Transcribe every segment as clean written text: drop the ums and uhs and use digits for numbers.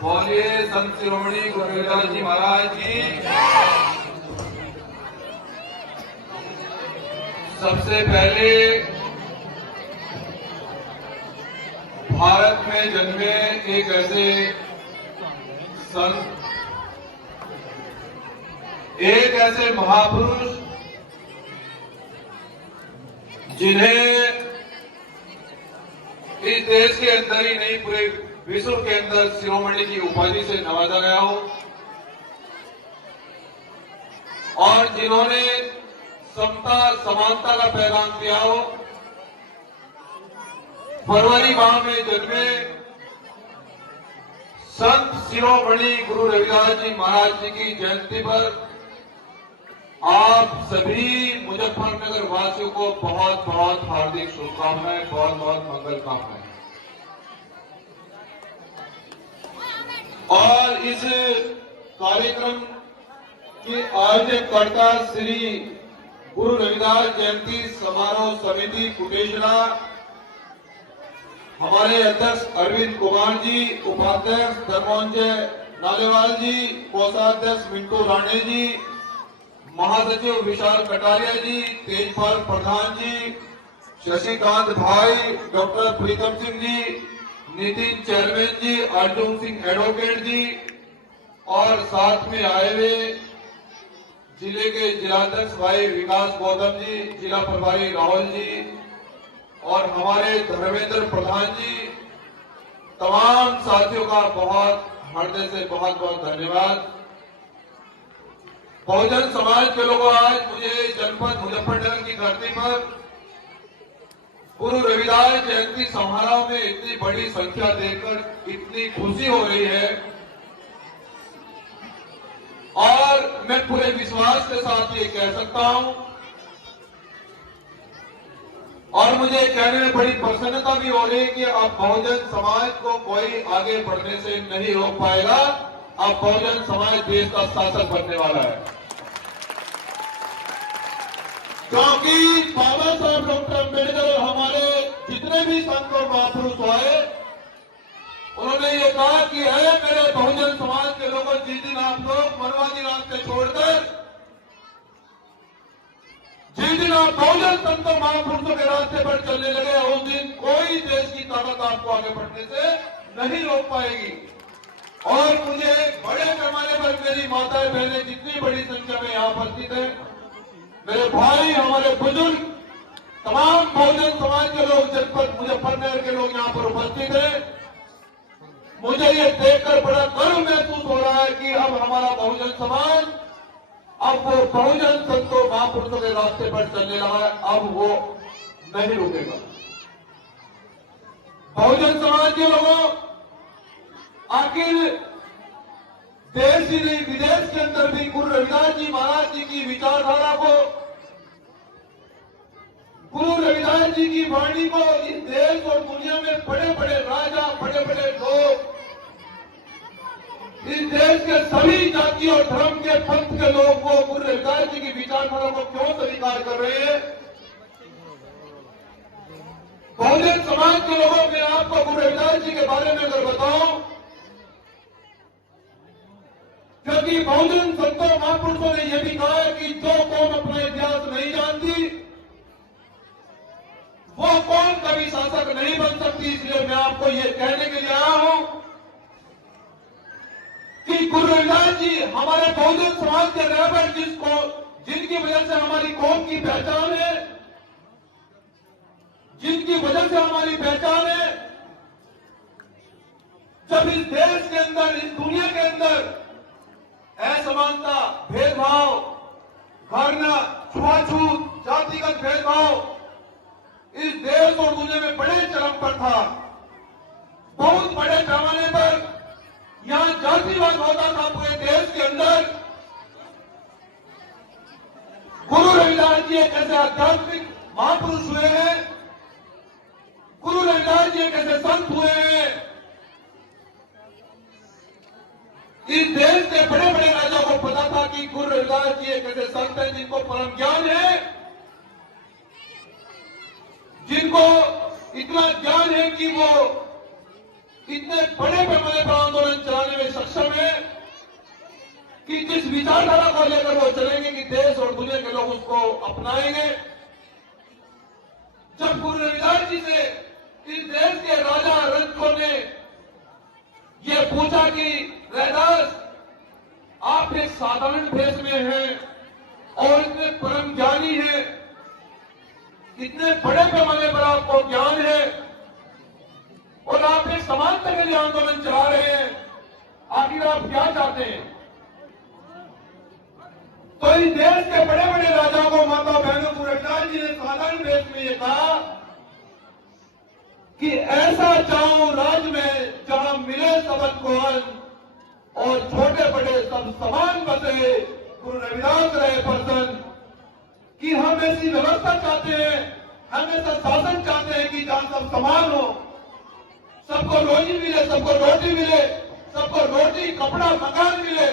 बोलिए संत शिरोमणि गुरु रविदास जी महाराज की। सबसे पहले भारत में जन्मे एक ऐसे संत, एक ऐसे महापुरुष जिन्हें इस देश के अंदर ही नहीं पूरे विश्व के अंदर शिरोमणि की उपाधि से नवाजा गया हो और जिन्होंने समता समानता का पैगाम दिया हो। फरवरी माह में जन्मे संत शिरोमणि गुरु रविदास जी महाराज जी की जयंती पर आप सभी मुजफ्फरनगर वासियों को बहुत बहुत हार्दिक शुभकामनाएं, बहुत बहुत मंगल कामनाएं। और इस कार्यक्रम के आयोजककर्ता श्री गुरु रविदास जयंती समारोह समिति कुटेश्वरा, हमारे अध्यक्ष अरविंद कुमार जी, उपाध्यक्ष धर्मोंजय नालेवाल जी, कोषाध्यक्ष मिंटू राणे जी, महासचिव विशाल कटारिया जी, तेजपाल प्रधान जी, शशिकांत भाई, डॉक्टर प्रीतम सिंह जी, नितिन चेयरमैन जी, अर्जुन सिंह एडवोकेट जी और साथ में आए हुए जिले के जिलाध्यक्ष भाई विकास गौतम जी, जिला प्रभारी राहुल जी और हमारे धर्मेंद्र प्रधान जी, तमाम साथियों का बहुत हृदय से बहुत बहुत धन्यवाद। बहुजन समाज के लोगों, आज मुझे जनपद मुजफ्फरनगर की धरती पर गुरु रविदास जयंती समारोह में इतनी बड़ी संख्या देखकर इतनी खुशी हो रही है और मैं पूरे विश्वास के साथ ये कह सकता हूं और मुझे कहने में बड़ी प्रसन्नता भी हो रही है कि अब बहुजन समाज को कोई आगे बढ़ने से नहीं रोक पाएगा। अब बहुजन समाज देश का शासक बनने वाला है, क्योंकि बाबा साहब डॉक्टर अम्बेडकर और हमारे जितने भी संत और महापुरुष आए, उन्होंने ये कहा कि है मेरे बहुजन समाज के लोगों, जिस दिन आप लोग मनवादी रास्ते छोड़कर, जिस दिन आप बहुजन संतों महापुरुषों के रास्ते पर चलने लगे, उस दिन कोई देश की ताकत आपको आगे बढ़ने से नहीं रोक पाएगी। और मुझे बड़े पैमाने पर मेरी माताएं बहनें जितनी बड़ी संख्या में यहाँ उपस्थित है, मेरे भाई, हमारे बुजुर्ग, तमाम बहुजन समाज के लोग, जनपद मुजफ्फरनगर के लोग यहाँ पर उपस्थित हैं। मुझे ये देखकर बड़ा गर्व महसूस हो रहा है कि अब हमारा बहुजन समाज अब वो बहुजन संतों महापुरुषों के रास्ते पर चलने लगा है, अब वो नहीं रुकेगा। बहुजन समाज के लोगों, आखिर देश ही नहीं विदेश के अंदर भी गुरु रविदास जी महाराज जी की विचारधारा को, गुरु रविदास जी की वाणी को इस देश और दुनिया में बड़े बड़े राजा, बड़े बड़े लोग, इस देश के सभी जाति और धर्म के पंथ के लोग वो गुरु रविदास जी की विचारधारा को क्यों स्वीकार कर रहे हैं? बहुजन समाज के लोगों, मैं आपको गुरु रविदास जी के बारे में अगर बताऊं, क्योंकि बहुजन संतों महापुरुषों ने यह भी कहा है कि जो कौम अपना इतिहास नहीं जानती वो कौन कभी शासक नहीं बन सकती। इसलिए मैं आपको ये कहने के लिए आया हूं कि गुरु रविदास जी हमारे बहुजन समाज के रहबर, जिनकी वजह से हमारी कौम की पहचान है, जिनकी वजह से हमारी पहचान है, जब इस देश के अंदर, इस दुनिया के अंदर असमानता, भेदभाव, घृणा, छुआछूत, जातिगत भेदभाव इस देश और दुनिया में बड़े चरम पर था। बहुत बड़े पैमाने पर यहां जातिवाद होता था पूरे देश के अंदर। गुरु रविदास जी एक ऐसे आध्यात्मिक महापुरुष हुए हैं, गुरु रविदास जी एक ऐसे संत हुए हैं, इस देश के बड़े बड़े राजाओं को पता था कि गुरु रविदास जी एक ऐसे संत हैं जिनको परम ज्ञान है, जिनको इतना ज्ञान है कि वो इतने बड़े पैमाने पर आंदोलन चलाने कि जिस विचारधारा को लेकर वो चलेंगे कि देश और दुनिया के लोग उसको अपनाएंगे। जब गुरु रविदास जी से इस देश के राजा रंको ने ये पूछा कि रविदास आप एक साधारण भेष में हैं और इतने परम ज्ञानी हैं, इतने बड़े पैमाने पर आपको ज्ञान है और आप एक समानता के लिए आंदोलन चला रहे हैं, आखिर आप क्या चाहते हैं? तो इस देश के बड़े बड़े राजाओं को, माता बहनों को रविदास जी ने साधारण भेष में ये कहा कि ऐसा जाऊं राज में जहां मिले सबन को अन्न और छोटे बड़े सब समान बसे, गुरु रविदास रहे प्रसन्न। कि हम ऐसी व्यवस्था चाहते हैं, हम ऐसा शासन चाहते हैं कि जहां सब समान हो, सबको रोजी मिले, सबको रोटी मिले, सबको रोटी कपड़ा मकान मिले,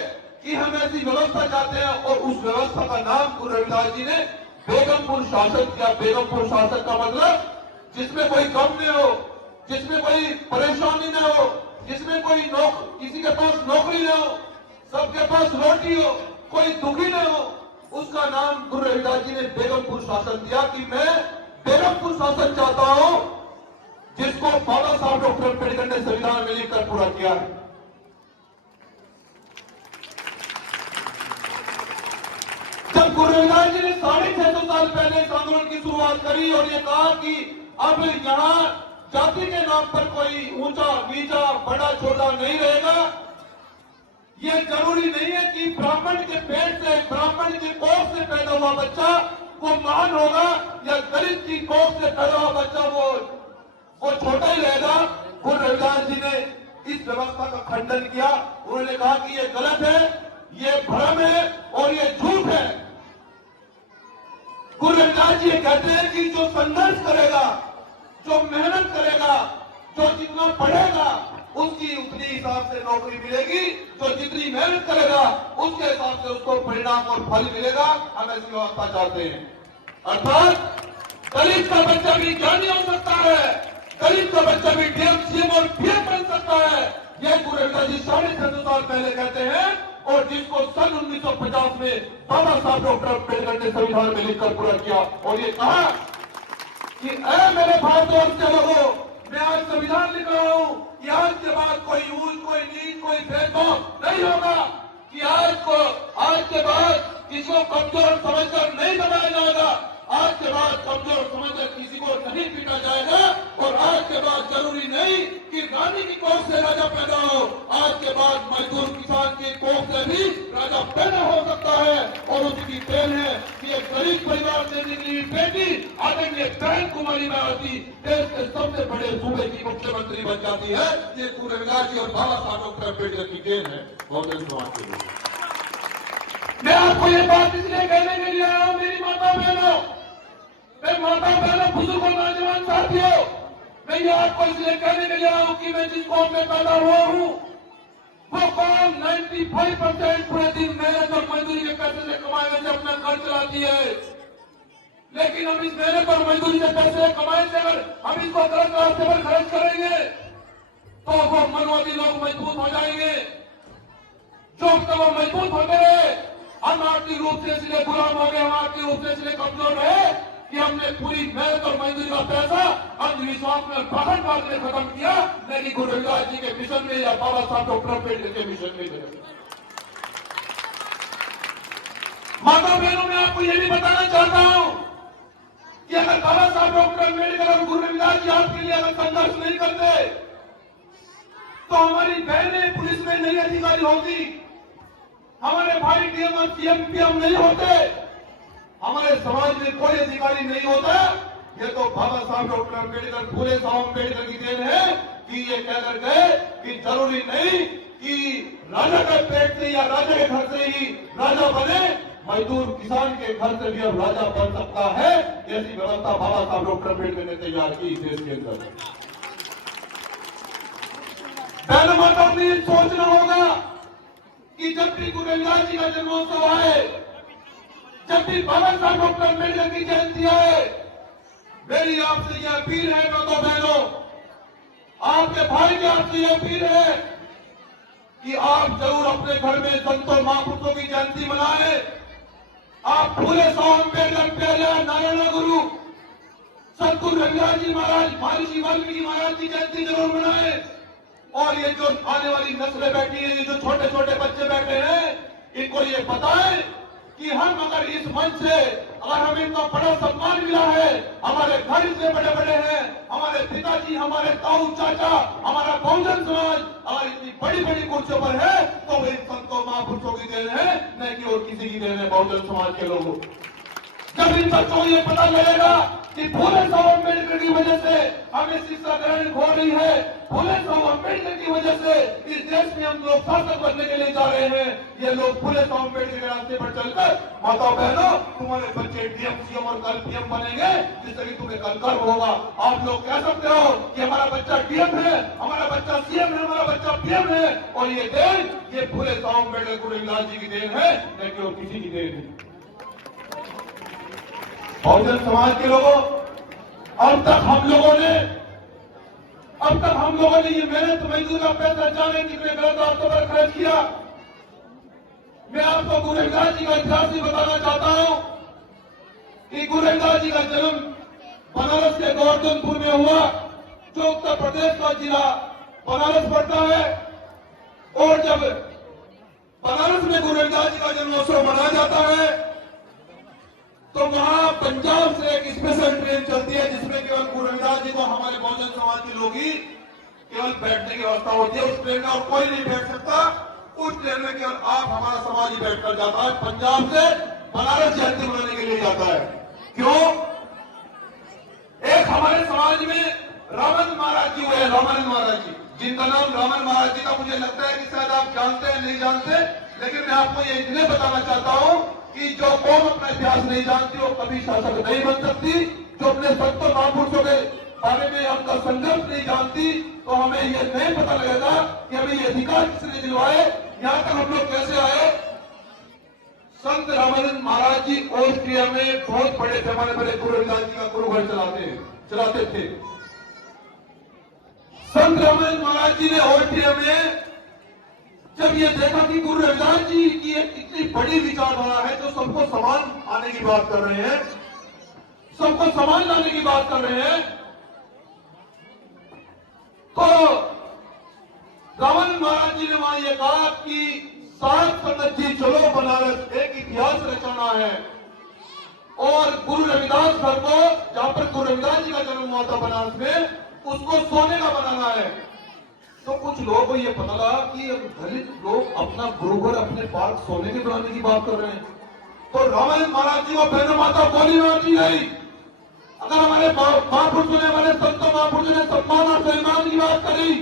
कि हम ऐसी व्यवस्था चाहते हैं। और उस व्यवस्था का नाम गुरु रविदास जी ने बेगमपुर शासन किया। बेगमपुर शासन का मतलब जिसमें कोई गम न हो, जिसमें कोई परेशानी न हो, जिसमें कोई किसी के पास नौकरी न हो, सबके पास रोटी हो, कोई दुखी न हो, उसका नाम गुरु रविदास जी ने बेगमपुर शासन दिया। कि मैं बेगमपुर शासन चाहता हूं जिसको बाबा साहब डॉक्टर अम्बेडकर ने संविधान में लिखकर पूरा किया है। जब गुरु रविदास जी ने 650 साल पहले इस आंदोलन की शुरुआत करी और ये कहा कि अब यहाँ जाति के नाम पर कोई ऊंचा नीचा बड़ा छोटा नहीं रहेगा, ये जरूरी नहीं है कि ब्राह्मण के पेट से, ब्राह्मण की कोख से पैदा हुआ बच्चा वो महान होगा या गरीब की कोख से पैदा हुआ बच्चा वो छोटा ही रहेगा। गुरु रविदास जी ने इस व्यवस्था का खंडन किया। उन्होंने कहा कि ये गलत है, ये भ्रम है और ये झूठ है। गुरु रविदास जी कहते हैं कि जो संघर्ष करेगा, जो मेहनत करेगा, जो जितना पढ़ेगा उसकी उतनी हिसाब से नौकरी मिलेगी, जो जितनी मेहनत करेगा उसके हिसाब से उसको परिणाम और फल मिलेगा। हम ऐसी व्यवस्था चाहते हैं। अर्थात दलित का बच्चा भी ज्ञानी हो सकता है, दलित का बच्चा भी डीएम, सीएम और पीएम बन सकता है। यह गुरु रविदास जी 650 साल पहले कहते हैं और जिसको सन 1950 में बाबा साहब डॉक्टर अम्बेडकर ने संविधान में लिखकर पूरा किया और ये कहा कि अरे मेरे भारतवर्ष के लोगों, मैं आज संविधान लिख रहा हूं कि आज के बाद कोई ऊंच, कोई नीच, कोई भेदभाव नहीं होगा, कि आज के बाद किसी को कमजोर समझकर नहीं दबाया जाएगा, आज के बाद कमजोर समझकर किसी को नहीं पीटा जाएगा और आज के बाद जरूरी नहीं कि रानी की कोख से राजा पैदा हो, आज के बाद मजदूर किसान की कोख से भी राजा पैदा हो सकता है। और उसकी देन है कि एक गरीब परिवार से निकली बेटी आदरणीय बहन कुमारी मायावती देश के सबसे बड़े सूबे की मुख्यमंत्री बन जाती है। ये गुरु रविदास जी और बाबा साहब डॉक्टर अम्बेडकर की देन है। बहुजन समाज के लिए मैं आपको ये बात इसलिए कहने के लिए आया हूं, मेरी माता बहनों, बुजुर्गों, नौजवान साथियों, मैं ये आपको इसलिए कहने के लिए आया हूं कि मैं जिस कौम में पैदा हुआ हूं वो कौम 95% पूरे दिन मेहनत और मजदूरी के पैसे से कमाए से अपना घर चलाती है। लेकिन हम इस मेहनत और मजदूरी के पैसे कमाए से अगर हम इसको गलत रास्ते पर खर्च करेंगे तो वो मनवादी लोग मजबूत हो जाएंगे। जो तब वो मजबूत होते रहे, हम आर्थिक रूप से इसलिए गुलाम हो गए, हम आर्थिक रूप से इसलिए कमजोर रहे कि हमने पूरी मेहनत और मजदूरी का पैसा अंधविश्वास में बाहर में खत्म किया, लेकिन गुरु रविदास जी के मिशन में या बाबा साहब डॉक्टर अम्बेडकर के मिशन में। माता बहनों, मैं आपको यह भी बताना चाहता हूं कि अगर बाबा साहब डॉक्टर अम्बेडकर और गुरु रविदास जी आपके लिए अगर संघर्ष नहीं करते तो हमारी बहनें पुलिस में नहीं अधिकारी होती, हमारे भाई डीएम और सीएम पीएम नहीं होते, हमारे समाज में कोई अधिकारी नहीं होता। ये तो बाबा साहब डॉक्टर अम्बेडकर, फूले साहब अम्बेडकर की देन है कि ये कहकर गए कि जरूरी नहीं कि राजा के पेट से या राजा के घर से ही राजा बने, मजदूर किसान के घर से भी अब राजा बन सकता है। ऐसी व्यवस्था बाबा साहब डॉक्टर अम्बेडकर ने तैयार की देश के अंदर। पहले माता ने ये सोचना होगा कि जब भी गुरु रविदास जी का जन्मोत्सव आए, जब भी बाबा साहब डॉक्टर अम्बेडकर की जयंती आए, मेरी आपसे यह अपील है माता बहनों, आपके भाई की आपसे यह अपील है कि आप जरूर अपने घर में संतों महापुरुषों की जयंती मनाएं। आप फूले साहब अम्बेडकर प्यारे नारायण गुरु सतगुरु रविदास जी महाराज, महर्षि वाल्मीकि महाराज की जयंती जरूर मनाएं। और ये जो आने वाली नस्लें बैठी है, ये जो छोटे छोटे बच्चे बैठे हैं, इनको ये पता है कि हम अगर इस मंच से अगर हमें इतना बड़ा सम्मान मिला है, हमारे घर इतने बड़े बड़े हैं, हमारे पिताजी, हमारे ताऊ चाचा, हमारा बहुजन समाज अगर इतनी बड़ी बड़ी कुर्सियों पर है, तो वो इन संतों महापुरुषों की देन है, न कि और किसी की देन है बहुजन समाज के लोगों। जब इन बच्चों को ये पता लगेगा कि फूले साहब अम्बेडकर की वजह से हमें शिक्षा ग्रहण हो रही है, फूले साहब अम्बेडकर की वजह से इस देश में हम लोग शासक बनने के लिए जा रहे हैं, ये लोग फूले साहब अम्बेडकर के रास्ते पर चलकर माता बहनों तुम्हारे बच्चे डीएम सीएम और कल पीएम बनेंगे, जिससे कि तुम्हें कल गर्व होगा। आप लोग कह सकते हो कि हमारा बच्चा डीएम है, हमारा बच्चा सीएम है, हमारा बच्चा पीएम है, और ये देन ये फूले साहब अम्बेडकर गुरु रविदास जी की देन है, न कि और किसी की देन है। बहुजन समाज के लोगों, अब तक हम लोगों ने ये मेहनत मजदूर का पैसा जाने कितने गलत रास्तों पर खर्च किया। मैं आपको गुरु रविदास जी का इतिहास भी बताना चाहता हूं कि गुरु रविदास जी का जन्म बनारस के गोवर्धनपुर में हुआ, जो उत्तर प्रदेश का जिला बनारस पड़ता है। और जब बनारस में गुरु रविदास जी का जन्मोत्सव मनाया जाता है, तो वहां पंजाब से एक स्पेशल ट्रेन चलती है, जिसमें केवल गुरु रविदास जी को हमारे बहुजन समाज के लोग ही केवल बैठने की व्यवस्था होती है। उस ट्रेन में और कोई नहीं बैठ सकता। उस ट्रेन में केवल आप हमारा समाज ही बैठकर जाता है, पंजाब से बनारस जयंती मनाने के लिए जाता है। क्यों? एक हमारे समाज में रामानंद महाराज जी हुए, रामानंद महाराज जी, जिनका नाम रामानंद महाराज जी का मुझे लगता है कि शायद आप जानते हैं, नहीं जानते, लेकिन मैं आपको ये इसलिए बताना चाहता हूं कि जो कौम अपना इतिहास नहीं जानती वो कभी शासक नहीं बन सकती। जो अपने संतों महापुरुषों के बारे में अपना संघर्ष नहीं जानती, तो हमें ये नहीं पता लगेगा कि हमें ये अधिकार किसने दिलवाए, यहाँ तक हम लोग कैसे आए। संत रामानंद महाराज जी ऑस्ट्रिया में बहुत बड़े पैमाने पर गुरु रविदास जी का गुरुघर चलाते थे। संत रामानंद महाराज जी ने ऑस्ट्रिया में जब ये देखा कि गुरु रविदास जी की एक इतनी बड़ी विचारधारा है, जो सबको समान आने की बात कर रहे हैं, सबको समान लाने की बात कर रहे हैं, तो रामानंद महाराज जी ने वहां ये कहा कि साथ संगत जी चलो बनारस, एक इतिहास रचना है। और गुरु रविदास घर को, जहां पर गुरु रविदास जी का जन्म हुआ था बनारस में, उसको सोने का बनाना है। तो कुछ लोगों को ये पता लगा कि दलित लोग अपना गुरुघर, अपने पार्क सोने के बनाने की बात कर रहे हैं। तो रामानंद महाराज जी को बहनों माता गोली मार दी गई। अगर हमारे महापुरुषों ने, हमारे संतों महापुरुषों ने सम्मान और सम्मान की बात करी,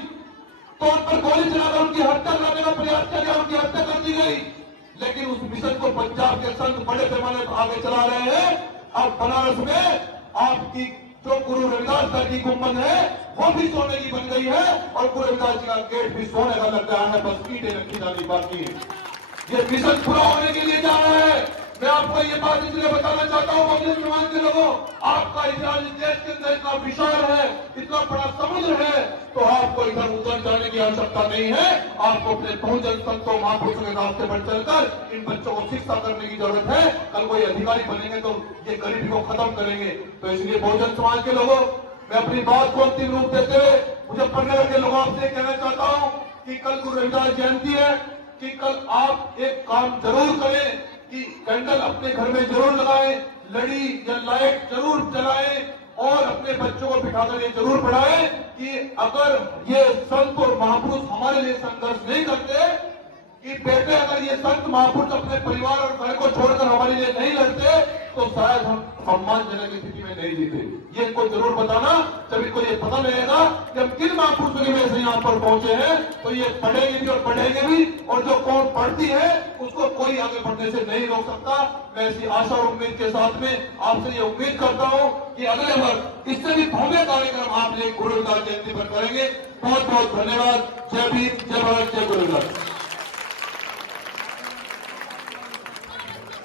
तो उन पर गोली चलाकर उनकी हत्या करने का प्रयास किया गया, उनकी हत्या कर दी गई। लेकिन उस मिशन को पंजाब के संत बड़े पैमाने पर आगे चला रहे हैं। अब बनारस में आपकी जो गुरु रविदास जी की गुम्बद है, वो भी सोने की बन गई है, और गुरु रविदास जी का गेट भी सोने का लग रहा है, बस ईंटें रखी जानी बाकी है। ये मिशन पूरा होने के लिए जा रहा है। मैं आपको ये बात इसलिए बताना चाहता हूँ बहुजन समाज के लोगों, आपका इतिहास इस देश के अंदर इतना विशाल है, इतना बड़ा समुद्र है, तो आपको इधर उधर जाने की आवश्यकता नहीं है। आपको अपने बहुजन संतों महापुरुषों के रास्ते पर चलकर इन बच्चों को शिक्षा करने की जरूरत है। कल कोई अधिकारी बनेंगे तो ये गरीबी को खत्म करेंगे। तो इसलिए बहुजन समाज के लोगों, मैं अपनी बात को अंतिम रूप देते हुए मुजफ्फरनगर के लोगों से कहना चाहता हूँ कि कल गुरु रविदास जयंती है, कि कल आप एक काम जरूर करें कि कैंडल अपने घर में जरूर लगाएं, लड़ी या लाइट जरूर जलाएं, और अपने बच्चों को बिठाकर ये जरूर पढ़ाएं कि अगर ये संत और महापुरुष हमारे लिए संघर्ष नहीं करते, कि बेटे अगर ये संत महापुरुष अपने परिवार और घर को छोड़कर हमारे लिए नहीं लड़ते, तो शायद हम सम्मानजनक स्थिति में नहीं जीते। ये इनको जरूर बताना। जब इनको ये पता लगेगा कि हम किन महापुरुषों की वजह से यहाँ पर पहुंचे हैं, तो ये पढ़ेंगे भी और बढ़ेंगे भी, और जो कौन पढ़ती है उसको कोई आगे बढ़ने से नहीं रोक सकता। मैं ऐसी आशा और उम्मीद के साथ में आपसे ये उम्मीद करता हूँ कि अगले वर्ष इससे भी भव्य कार्यक्रम आप गुरु रविदास जयंती पर करेंगे। बहुत बहुत धन्यवाद। जय भीम, जय भारत, जय गुरु रविदास।